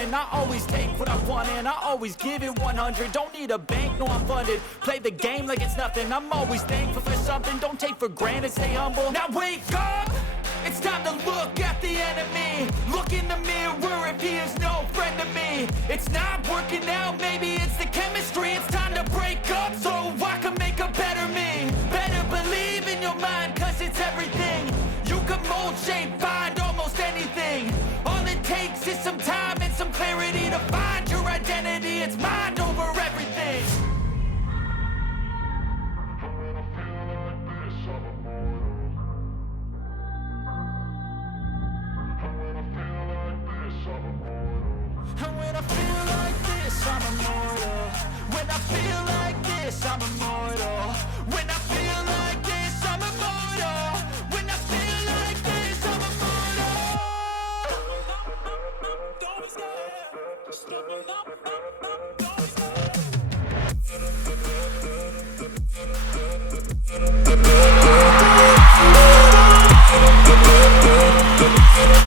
running. I always take what I want and I always give it 100. Don't need a bank, no I'm funded. Play the game like it's nothing. I'm always thankful for something. Don't take for granted, stay humble. Now wake up! It's time to look at the enemy. Look in the mirror if he is no friend to me. It's not working out, maybe it's the chemistry. It's time to break up so I can make a better me. Better believe in your mind, cause it's everything. You can mold, shape, find almost anything. All it takes is some time and some clarity to find your identity. It's mind over everything. And when I feel like this, I'm immortal. When I feel like this, I'm immortal. When I